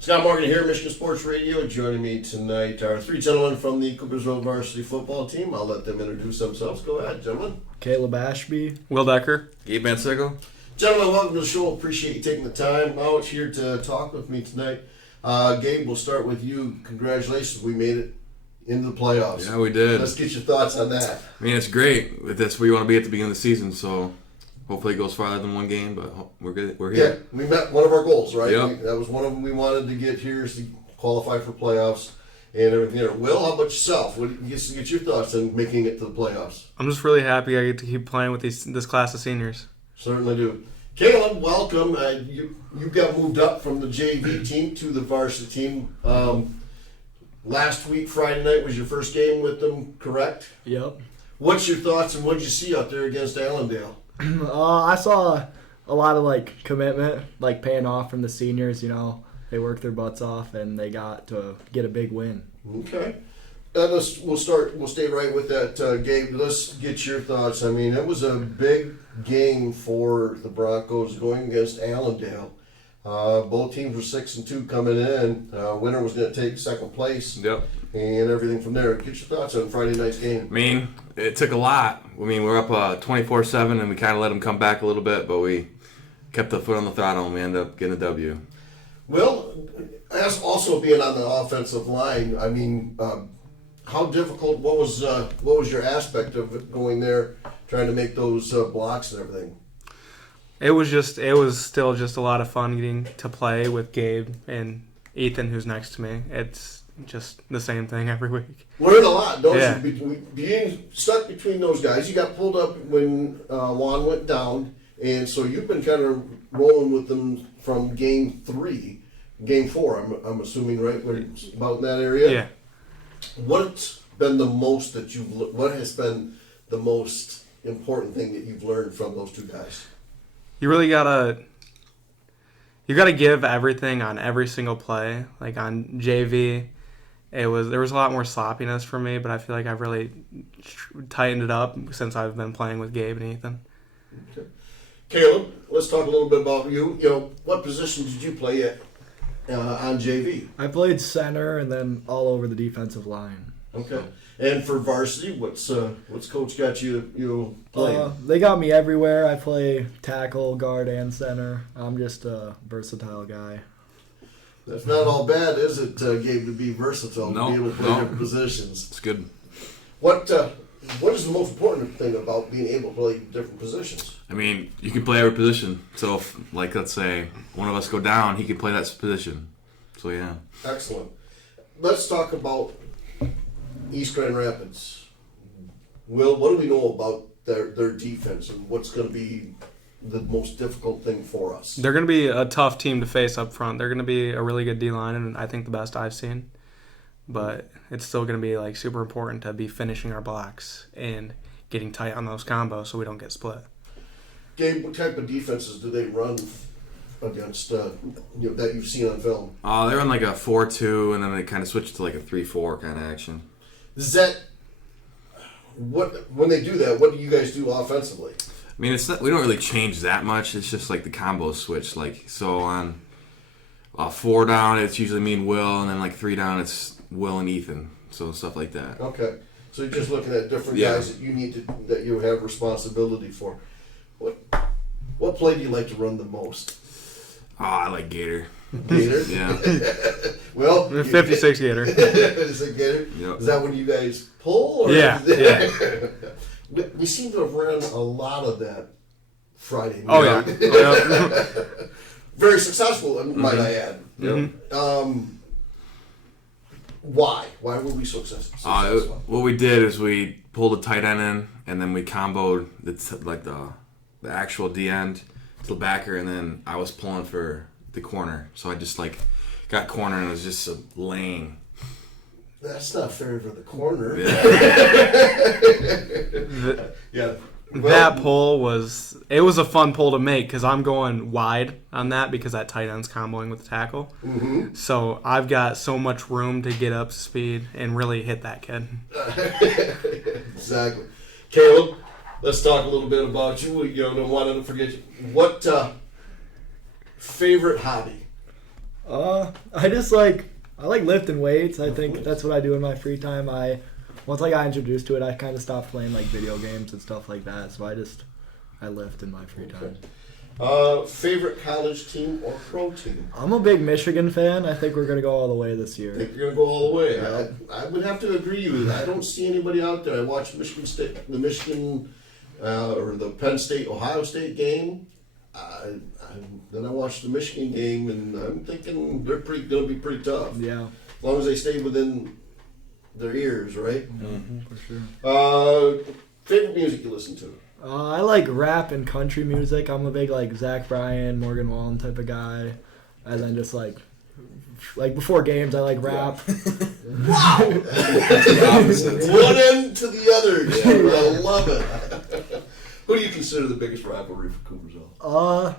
Scott Morgan here, Michigan Sports Radio. Joining me tonight are three gentlemen from the Coopersville Varsity Football team. I'll let them introduce themselves. Go ahead, gentlemen. Caleb Ashby. Will Decker. Gabe V. Gentlemen, welcome to the show. Appreciate you taking the time out here to talk with me tonight. Gabe, we'll start with you. Congratulations. We made it into the playoffs. Yeah, we did. Let's get your thoughts on that. I mean, it's great. That's where you want to be at the beginning of the season, so hopefully it goes farther than one game, but we're good. We're here. Yeah, we met one of our goals, right? Yep. That was one of them we wanted to get here is to qualify for playoffs and everything there. Will, how about yourself? Get your thoughts on making it to the playoffs? I'm just really happy I get to keep playing with this class of seniors. Certainly do. Caleb, welcome. You got moved up from the JV team to the varsity team. Last week, Friday night, was your first game with them, correct? Yep. What's your thoughts and what did you see out there against Allendale? I saw a lot of commitment, paying off from the seniors. You know, they worked their butts off and they got to get a big win. Okay. We'll stay right with that, Gabe. Let's get your thoughts. I mean, it was a big game for the Broncos going against Allendale. Both teams were 6-2 coming in. Winner was going to take second place. Yep. And everything from there. Get your thoughts on Friday night's game. I mean, it took a lot. I mean, we're up 24-7, and we kind of let them come back a little bit, but we kept the foot on the throttle, and we ended up getting a W. Well, as also being on the offensive line, I mean, how difficult? What was your aspect of it going there, trying to make those blocks and everything? It was still just a lot of fun getting to play with Gabe and Ethan, who's next to me. It's just the same thing every week. Learn a lot, don't Yeah. you? Being stuck between those guys, you got pulled up when Juan went down, and so you've been kind of rolling with them from game 4. I'm assuming, right? About in that area. Yeah. What's been the most that What has been the most important thing that you've learned from those two guys? You really gotta give everything on every single play. Like on JV, there was a lot more sloppiness for me, but I feel like I've really tightened it up since I've been playing with Gabe and Ethan. Okay. Caleb, let's talk a little bit about you. You know, what position did you play at on JV? I played center and then all over the defensive line. Okay. And for varsity, what's coach got you playing? They got me everywhere. I play tackle, guard, and center. I'm just a versatile guy. That's not all bad, is it, Gabe, to be versatile, No, to be able to play no. different positions? It's good. What is the most important thing about being able to play different positions? I mean, you can play every position. So, if, let's say one of us go down, he can play that position. So, yeah. Excellent. Let's talk about East Grand Rapids. Will, what do we know about their defense and what's going to be the most difficult thing for us? They're going to be a tough team to face up front. They're going to be a really good D-line, and I think the best I've seen. But it's still going to be super important to be finishing our blocks and getting tight on those combos so we don't get split. Gabe, what type of defenses do they run against that you've seen on film? They run a 4-2, and then they kind of switch to a 3-4 kind of action. Is that when they do that? What do you guys do offensively? I mean, we don't really change that much. It's just the combos switch. So on 4 down, it's usually me and Will, and then 3 down, it's Will and Ethan. So stuff like that. Okay, so you're just looking at different guys that you have responsibility for. What play do you like to run the most? I like Gator. Gator? Yeah. Well, 56 Gator. Is it Gator? Yep. Is that when you guys pull? Or Yeah. We seem to have ran a lot of that Friday night. Oh, yeah. Very successful, might I add. Yep. Why? Why were we so successful? What we did is we pulled a tight end in, and then we comboed the actual D end to the backer, and then I was pulling for the corner. So I just got corner, and it was just a lane. That's not fair for the corner. Yeah. That pull was a fun pull to make because I'm going wide on that because that tight end's comboing with the tackle. Mm-hmm. So I've got so much room to get up to speed and really hit that kid. Exactly. Caleb, let's talk a little bit about you. Don't want to forget you. What favorite hobby? I just I like lifting weights. I think that's what I do in my free time. Once I got introduced to it, I kind of stopped playing like video games and stuff like that. So I lift in my free time. Favorite college team or pro team? I'm a big Michigan fan. I think we're gonna go all the way this I year. think you're gonna go all the way. Yeah. I would have to agree with you. I don't see anybody out there. I watched Michigan State, the Michigan or the Penn State Ohio State game. Then I watched the Michigan game, and I'm thinking they're gonna be pretty tough. Yeah, As long as they stay within their ears, right? for sure. Favorite music you listen to? I like rap and country music. I'm a big Zach Bryan, Morgan Wallen type of guy. And then just like before games, I like rap. Wow! The opposite. One end to the other. Dude. I love it. Who do you consider the biggest rivalry for Coopersville?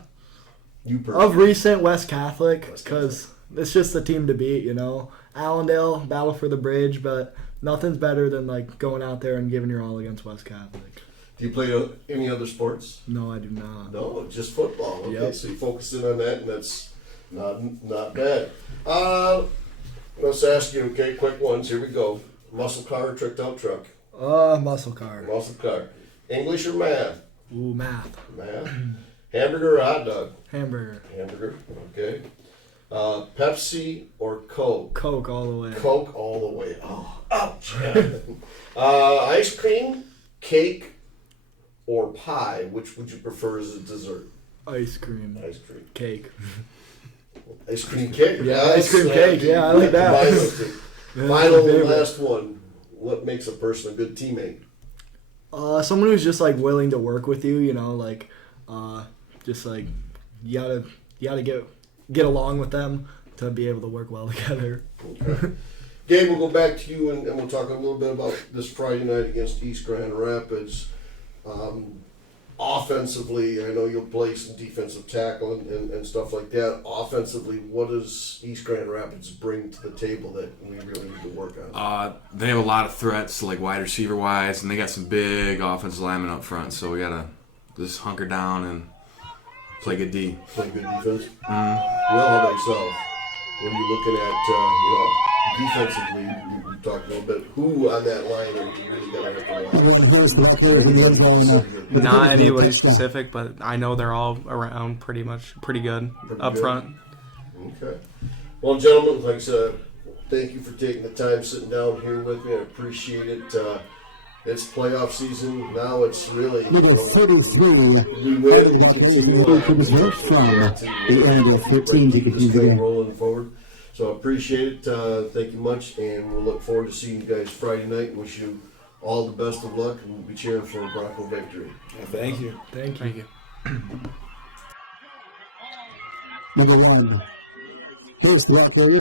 You personally. Of recent, West Catholic, because it's just the team to beat, you know. Allendale, battle for the bridge, but nothing's better than going out there and giving your all against West Catholic. Do you play any other sports? No, I do not. No, just football. Okay, Yep. so you focus in on that, and that's not bad. Let's ask you, okay, quick ones. Here we go. Muscle car or tricked out truck? Muscle car. Muscle car. English or math? Ooh, math. Math. Hamburger or hot dog? Hamburger. Hamburger. Okay. Pepsi or Coke? Coke all the way. Coke all the way. Oh, ouch. Ice cream, cake, or pie? Which would you prefer as a dessert? Ice cream. Ice cream. Cake. Ice cream cake. Yeah, ice cream cake. Yeah, I like that. Final and last one. What makes a person a good teammate? Someone who's just willing to work with you, you know, you gotta get along with them to be able to work well together. Okay. Gabe, we'll go back to you and we'll talk a little bit about this Friday night against East Grand Rapids. Offensively, I know you'll play some defensive tackle and stuff like that. Offensively, what does East Grand Rapids bring to the table that we really need to work on? They have a lot of threats, wide receiver wise, and they got some big offensive linemen up front. So we gotta just hunker down and play good D. Play good defense? Well, how about yourself? What are you looking at, defensively? We talked a little bit. Who on that line are you really going to have to watch? Not anybody specific, but I know they're all around pretty good up front. Okay. Well, gentlemen, like I said, thank you for taking the time sitting down here with me. I appreciate it. It's playoff season. Now it's really, Number 33, we win, we continue on. from the area 13 to This thing rolling forward. So I appreciate it. Thank you much, and we'll look forward to seeing you guys Friday night. Wish you all the best of luck, and we'll be cheering for a Bronco victory. Thank you. Thank you. Number 1, here's the